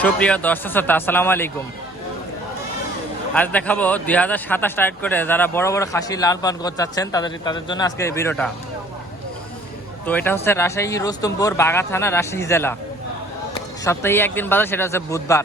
সুপ্রিয় দর্শক শ্রোতা, আসসালামু আলাইকুম। আজ দেখাবো 2027 টাইট করে যারা বড় বড় খাসি লাল পালন করতে চাচ্ছেন তাদের জন্য আজকে এই ভিডিওটা। তো এটা হচ্ছে রাজশাহী রুস্তমপুর বাগা থানা, রাজশাহী জেলা। সপ্তাহে একদিন বাজার, সেটা হচ্ছে বুধবার।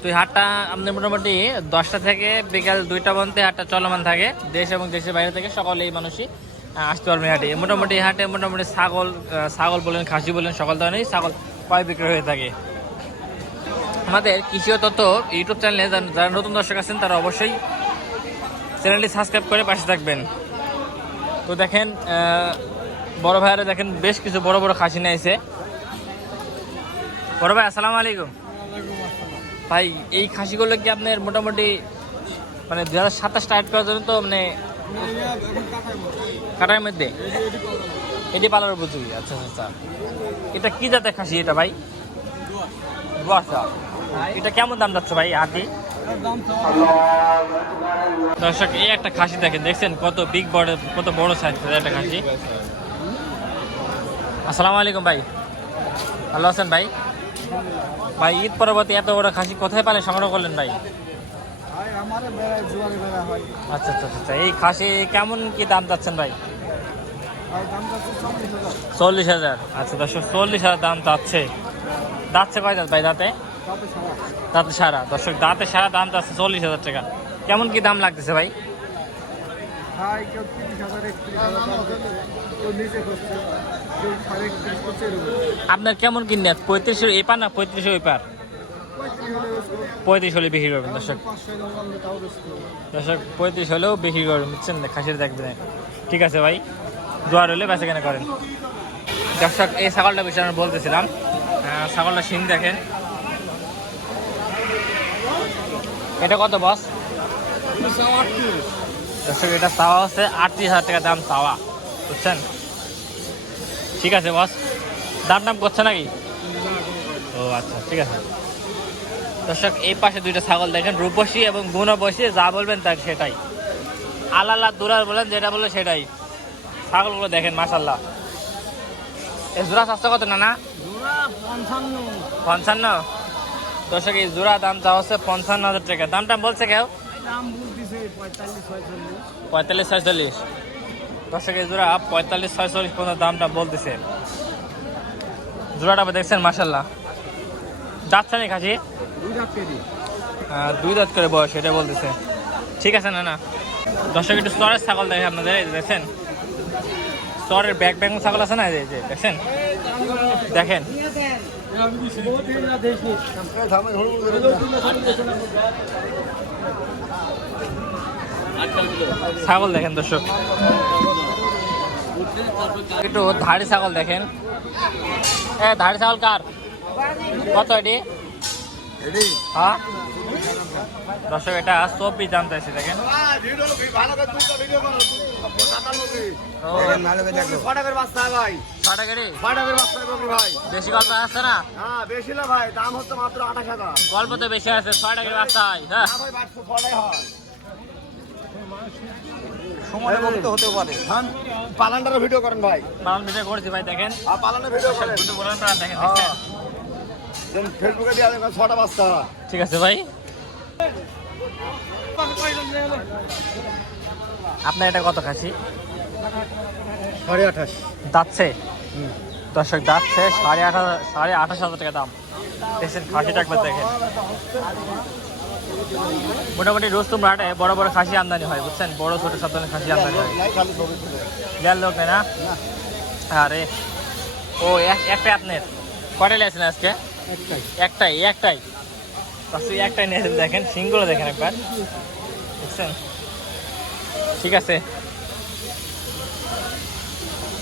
তো এই হাটটা আমাদের মোটামুটি 10টা থেকে বিকাল 2টা পর্যন্ত হাটটা চলমান থাকে। দেশ এবং দেশের বাইরে থেকে সকলেই মানুষই আসতে পারবেন হাটে। মোটামুটি হাটে মোটামুটি ছাগল বলেন, খাসি বলেন, সকল ধরনেরই ছাগল ক্রয় বিক্রয় হয়ে থাকে। আমাদের কৃষি ও তথ্য ইউটিউব চ্যানেলে যারা নতুন দর্শক আছেন তারা অবশ্যই চ্যানেলটি সাবস্ক্রাইব করে পাশে থাকবেন। তো দেখেন বড় ভাইয়ারা দেখেন বেশ কিছু বড় বড় খাসি নিয়েছে। বড় ভাই আসসালামু আলাইকুম। ভাই এই খাসিগুলো কি আপনার মোটামুটি মানে 2027 স্টার্ট করার জন্য তো মানে কাটার মধ্যে এটি পালার উপযোগী? আচ্ছা আচ্ছা, এটা কি জাতের খাসি এটা ভাই? আচ্ছা, এটা কেমন দাম যাচ্ছে ভাই হাতি? দর্শক এই একটা খাসি দেখেন, দেখছেন কত বিগ বড়, কত বড় সাইজ একটা খাসি। আসসালামু আলাইকুম ভাই, ভালো আছেন ভাই? ভাই ঈদ পরবর্তী এত বড় খাসি কোথায় পালে সংগ্রহ করলেন ভাই? আচ্ছা আচ্ছা আচ্ছা, এই খাসি কেমন কি দাম যাচ্ছেন ভাই? 40,000। আচ্ছা দর্শক 40,000 দাম যাচ্ছে। দাঁতছে কয় দাঁত ভাই? দাঁতে সারা। দর্শক দাঁতে সারা দাম যাচ্ছে 40,000 টাকা। কেমন কি দাম লাগতেছে ভাই? আপনার কেমন কি নেট? 35 এপার না 35 ওইপার? 35 হলে বিক্রি করবেন দর্শক। 35 হলেও বিক্রি করবেন, বুঝছেন? খাসির দেখবেন। ঠিক আছে ভাই, জোয়ার হলে বেচা কেনা করেন। দর্শক এই ছাগলটা বিষয়ে আমি বলতেছিলাম, ছাগলটা শিং দেখেন। এটা কত বস? দর্শক এটা চাওয়া হচ্ছে 38,000 টাকা দাম চাওয়া, বুঝছেন? ঠিক আছে বস, দাম করছে নাকি? ও আচ্ছা, ঠিক আছে। দর্শক এই পাশে দুইটা ছাগল দেখেন, রূপসী এবং গুণবসী, যা বলবেন তার সেটাই। আলাল্লা দুরার বলেন, যেটা বলবেন সেটাই। ছাগলগুলো দেখেন মাশাল্লাহ। এই জোড়া স্বাস্থ্য কত না? 55। দর্শক এই জোড়া দাম চাওয়া হচ্ছে 55,000 টাকা। দামটা বলছে কেউ? 45-46। দর্শক এই জোড়া 45-46 পর্যন্ত দামটা বলতেছে। জোড়াটা দেখছেন মাশাল্লাহ। যাচ্ছে না খাসি? 2 দাঁত করে বয়স, এটা বলতেছে। ঠিক আছে না? দর্শক একটু চরের ছাগল দেখে আপনাদের, দেখছেন চরের ব্যাগ ছাগল আছে না, এই যে দেখছেন, দেখেন ছাগল দেখেন দর্শক। একটু ধাড়ি ছাগল দেখেন। ধাড়ি ছাগল কার? কত এটি? হ্যাঁ দর্শক এটা 24 দাম চাইছে, দেখেন। বেশি গল্প আসছে না? বেশি না ভাই, দাম হচ্ছে মাত্র 28,000। গল্প তো বেশি আছে, 6 টাকার বাচ্চা হয়। হ্যাঁ সময় বলতে হতে পারে। পালানটার ভিডিও করেন ভাই। পালন ভিডিও করছি ভাই, দেখেন পালানের ভিডিও করেন, দেখেন। ফেসবুকে দিয়ে দেবেন 6টা বাচ্চা। ঠিক আছে ভাই। আপনার এটা কত খাসি? 28,500 দাঁতছে। দর্শক দাঁতছে 28,500 টাকা দাম। দেখছেন খাসিটা একবার দেখেন। মোটামুটি রুস্তম হাটে বড় বড় খাসি আমদানি হয়, বুঝছেন? বড় ছোট সব ধরনের খাসি আমদানি হয়। দেড় লোক নেই না? আরে ও একটাই আপনার? কয়টা নিয়েছেন আজকে? একটাই নিয়েছেন। দেখেন সিংগুলো দেখেন একবার, বুঝছেন? ঠিক আছে,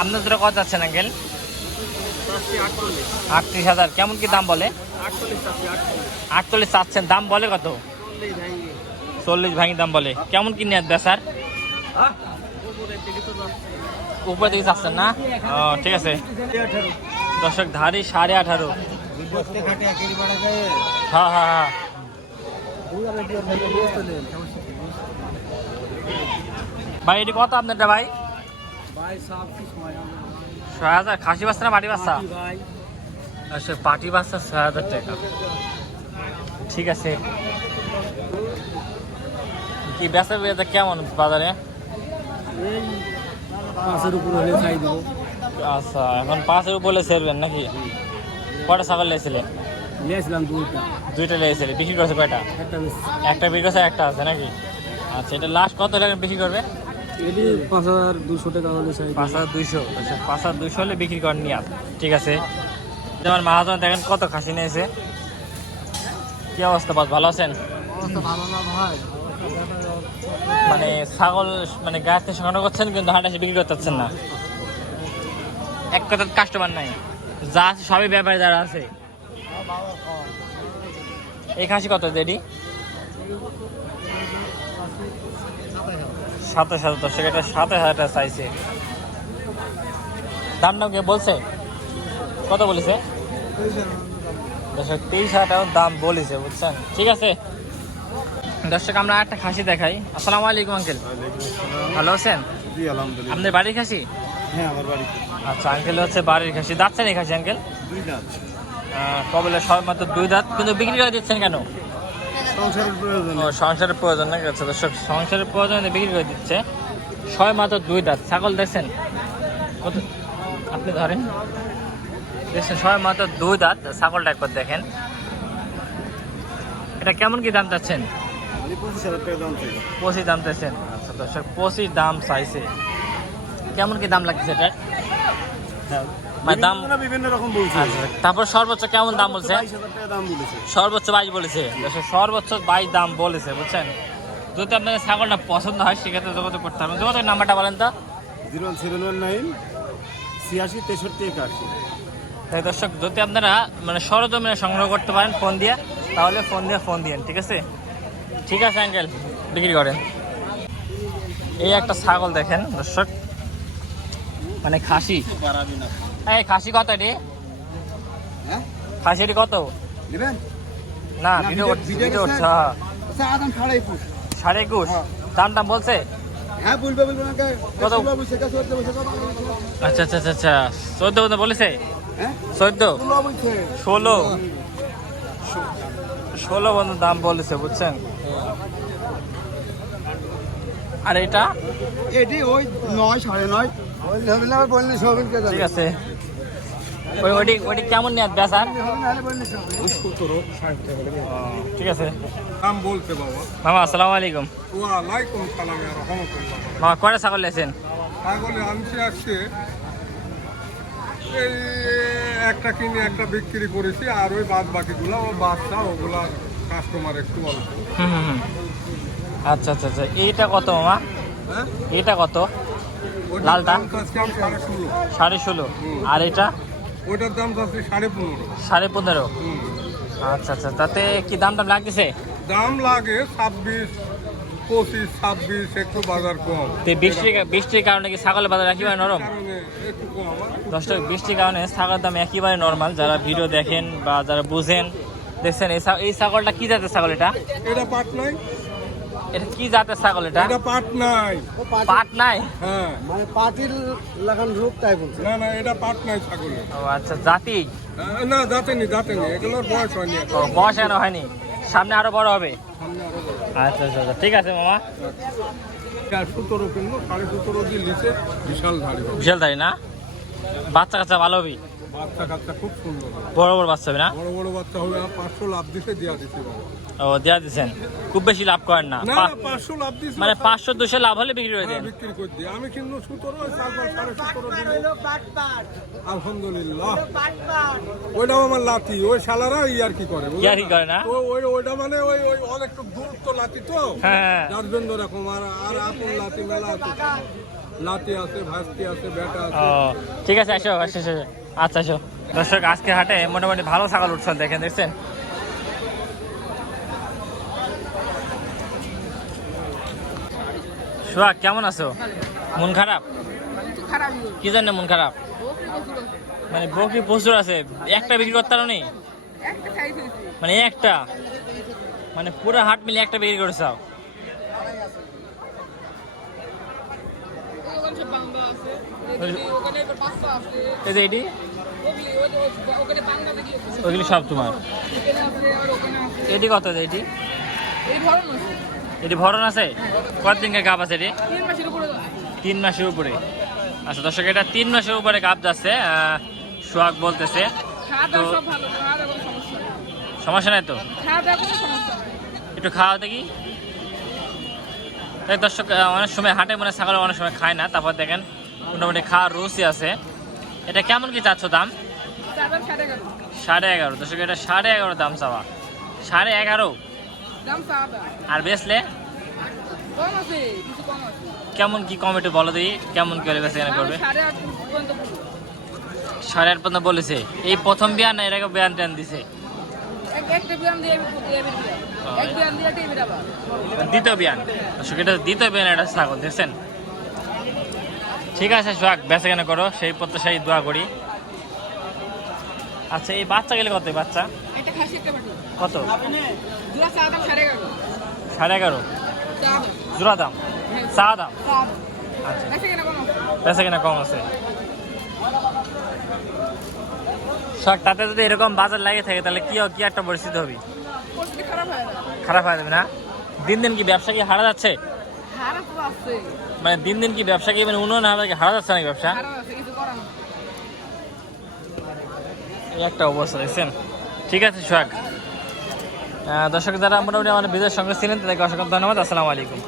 আপনার তোরা কত যাচ্ছেন আঙ্কেল? 38,000। কেমন কি দাম বলে? 48 চাচ্ছেন, দাম বলে কত? 40 ভাঙি দাম বলে। কেমন কি নেট বেচার? উপরে দিকে চাচ্ছেন না? ও ঠিক আছে। দর্শক ধারি 18.5। হ্যাঁ ভাই এটি কত আপনারটা ভাই? 6,000 খাসি বাচ্চা না পাটি বাচ্চা? ভাই আচ্ছা পাটি বাচ্চা 6,000 টাকা। ঠিক আছে, কি বেচা বেচা কেমন বাজারে? এই 5-এর উপর হলে চাই দেবো। আচ্ছা এখন 5-এর উপরে ছেড়বেন নাকি? কয়টা ছাগল লেগেছিলে? নিয়েছিলাম 2টা, 2টা লেগেছিলে, বিক্রি করছে কয়টা? একটা বেশি। একটা বিক্রি করছে, একটা আছে নাকি? আচ্ছা এটা লাস্ট কত টাকা বিক্রি করবে? এটি 5,200 টাকা হলে চাই দেবো। 5,200। আচ্ছা 5,200 হলে বিক্রি করেন নিয়ে। ঠিক আছে, যেমন মহাজন দেখেন কত খাসি নিয়েছে। কি অবস্থা বস, ভালো আছেন? অবস্থা ভালো না ভাই। মানে ছাগল মানে গাছে সংগ্রহ করছেন কিন্তু হাটে এসে বিক্রি করতে পারছেন না, এক কথা কাস্টমার নাই, যা আছে সবই ব্যাপারী যারা আছে। এই খাসি কত দেডি? 27,000। দর্শক এটা 27,000 টাকা চাইছে। দাম নাম কে বলছে? কত বলেছে? দর্শক 23,000 টাকা দাম বলেছে, বুঝছেন? ঠিক আছে দর্শক, আমরা একটা খাসি দেখাই। আসসালামু আলাইকুম আঙ্কেল, ভালো আছেন? জি আলহামদুলিল্লাহ। আপনার বাড়ির খাসি? হ্যাঁ আমার বাড়ি। আচ্ছা আঙ্কেল হচ্ছে বাড়ির খাসি। দাঁতছেন এই খাসি আঙ্কেল? 2 দাঁত। কবলে সব মাত্র 2 দাঁত, কিন্তু বিক্রি করে দিচ্ছেন কেন? সংসারের প্রয়োজন। ও সংসারের প্রয়োজন নাকি? আচ্ছা দর্শক, সংসারের প্রয়োজনে বিক্রি করে দিচ্ছে। ছয় মাত্র 2 দাঁত ছাগল দেখছেন কত? আপনি ধরেন, দেখছেন ছয় মাত্র 2 দাঁত ছাগলটা একবার দেখেন। এটা কেমন কি দাম চাচ্ছেন? 25,000 টাকা দাম চাই। 25 দাম চাইছেন। আচ্ছা দর্শক 25 দাম চাইছে। কেমন কি দাম লাগছে এটা? মানে দাম বিভিন্ন রকম বলছে। আচ্ছা, তারপর সর্বোচ্চ কেমন দাম বলছে? 22,000 টাকা দাম বলেছে। সর্বোচ্চ 22 বলেছে। দর্শক সর্বোচ্চ 22 দাম বলেছে, বুঝছেন? যদি আপনাদের ছাগলটা পছন্দ হয় সেক্ষেত্রে যোগাযোগ করতে হবে। যোগাযোগ নাম্বারটা বলেন তো। 01719 86 63 81। তাই দর্শক, যদি আপনারা মানে সরজমিনে সংগ্রহ করতে পারেন ফোন দিয়ে, তাহলে ফোন দিয়েন। ঠিক আছে, ঠিক আছে আঙ্কেল, বিক্রি করেন। এই একটা ছাগল দেখেন দর্শক, মানে খাসি। এই খাসি কত এটি? হ্যাঁ খাসি এটি কত? নেবেন? না না, ভিডিও ভিডিও ভিডিও করছেন? হচ্ছে। হ্যাঁ আচ্ছা আদাম 2.5। 21.5 হ্যাঁ। দাম বলছে? হ্যাঁ বলবে না কে? কত? বলছে কে? 14 বলছে কত? আচ্ছা আচ্ছা আচ্ছা আচ্ছা 14 বলেছে। হ্যাঁ 14 16 বলছে। 16 বন্ধু দাম বলেছে, বুঝছেন? আর এটা এটি ওই 9 9.5 ওই হবে না বললে সবিন কে ঠিক আছে। ওইটি কেমন নিয়ে বেচার? ঠিক আছে নাম বলতে বাবা। মামা, আসসালামু আলাইকুম। ওয়ালাইকুম সালাম ইয়া রাহমাতুল্লাহ। মামা কয়টা ছাগল লেছেন? ছাগলে আনছি আসছে এই একটা কিনে একটা বিক্রি করেছি, আর ওই বাদ বাকিগুলো ও বাচ্চা ওগুলা কাস্টমার একটু অল্প। হুম। আচ্ছা আচ্ছা আচ্ছা, এইটা কত মামা? হ্যাঁ এটা কত? ওইটার লালটা? দাম চাচ্ছি আমি 16.5। 16.5। আর এটা? ওইটার দাম চাচ্ছি 15.5। 15.5। আচ্ছা আচ্ছা, তাতে কি দাম লাগতেছে? দাম লাগে 26, 25, 26, একটু বাজার কম। তো বৃষ্টির কারণে কি ছাগলের বাজার একেবারে নরম? কারণে একটু কম আমার। 10 টাকা বৃষ্টির কারণে ছাগলের দাম একেবারে নর্মাল। যারা ভিডিও দেখেন বা যারা বুঝেন, দেখছেন এই ছাগলটা কি জাতের ছাগল? এটা এটা পাট নাই, এটা কি জাতের ছাগল? এটা এটা পাট নাই। পাট নাই? হ্যাঁ মানে পাটির লাগান রূপ তাই বলছে। না এটা পাট নাই ছাগলের। ও আচ্ছা, জাতি? না দাঁতেনি এগুলোর বয়স হয়নি ও এখন। বয়স এখনো হয়নি, সামনে আরো বড় হবে। সামনে আরো বড়। আচ্ছা আচ্ছা আচ্ছা, ঠিক আছে মামা। 17 কিনবো, 17.5 দিয়ে লিচে বিশাল ধাড়ি হবে। বিশাল তাই না? বাচ্চা কাচ্চা ভালো হবে? বাচ্চা কাচ্চা খুব সুন্দর হবে। বড় বড় বাচ্চা হবে না? বড় বড় বাচ্চা হবে। 500 লাভ দিছে দিয়া দিছি বাবা। ও দেয়া দিচ্ছেন, খুব বেশি লাভ করেন না? না 500 লাভ দিছি মানে 500-200 লাভ হলে বিক্রি করে দেন? বিক্রি করে দিই আমি, কিন্তু 17 17.5 দিলে আলহামদুলিল্লাহ। ওইটাও আমার লাতি, ওই শালারা ইয়ার কি করে বুঝলে ইয়ার্কি করে না? ওইটা মানে ওই অনেক দূরত্ব লাতি তো, হ্যাঁ। যার জন্য এরকম। আর আপন লাতি মেলা আছে, লাতি আছে, ভাস্তি আছে, বেটা ও আছে। ঠিক আছে, আসো। আচ্ছা আসো। দর্শক আজকে হাটে মোটামুটি ভালো ছাগল উঠছে, দেখেন, দেখছেন? সোহাগ কেমন আছো? মন খারাপ? কি জন্য মন খারাপ? মানে বকরি প্রচুর আছে, একটা বিক্রি করতে পারো নি? মানে একটা, মানে পুরো হাট মিলে একটা বিক্রি করেছ? এই যে এটি ওইগুলি সব তোমার। এটি কত আছে এটি? এটি ভরণ আছে? কতদিনকার গাপ আছে এটি? 3 মাসের উপরে। আচ্ছা দর্শক, এটা 3 মাসের উপরে গাপ যাচ্ছে, সোহাগ বলতেছে। তো সমস্যা নাই তো? একটু খাওয়া দেখি। এই দর্শক, অনেক সময় হাটে মানে ছাগল অনেক সময় খায় না, তারপর দেখেন মোটামুটি খাওয়ার রুচি আছে। এটা কেমন কি চাচ্ছ দাম? 11.5। দর্শক, এটা 11.5 দাম চাওয়া। 11.5 আর বেচলে কেমন কি কম একটু বলো দিই, কেমন কি হলে বেচে কেনা করবে? 8.5 পর্যন্ত বলেছে। এই প্রথম বিয়ান না এর আগে বিয়ান টেন দিছে? দ্বিতীয় বিয়ান। এটা দ্বিতীয় বিয়ান, এটা ছাগল দেখছেন। ঠিক আছে সোহাগ, বেচে কেনা করো, সেই প্রত্যাশাই দোয়া করি। আচ্ছা, এই বাচ্চা গেলে কত? বাচ্চা কত? 11.5 জোড়া দাম, চা দাম। আচ্ছা, বেচা কেনা কম আছে। শখ, তাতে যদি এরকম বাজার লাগে থাকে তাহলে কি একটা পরিস্থিতি হবে? খারাপ হয়ে যাবে না? দিন দিন কি ব্যবসা কি হারা যাচ্ছে? মানে দিন দিন কি ব্যবসা কি মানে উন্নয়ন হারা যাচ্ছে নাকি ব্যবসা? এই একটা অবস্থা দেখছেন। ঠিক আছে সোহাগ, দর্শক যারা মোটামুটি আমাদের বিজয়ের সঙ্গে ছিলেন তাদেরকে অসংখ্য ধন্যবাদ। আসসালামু আলাইকুম।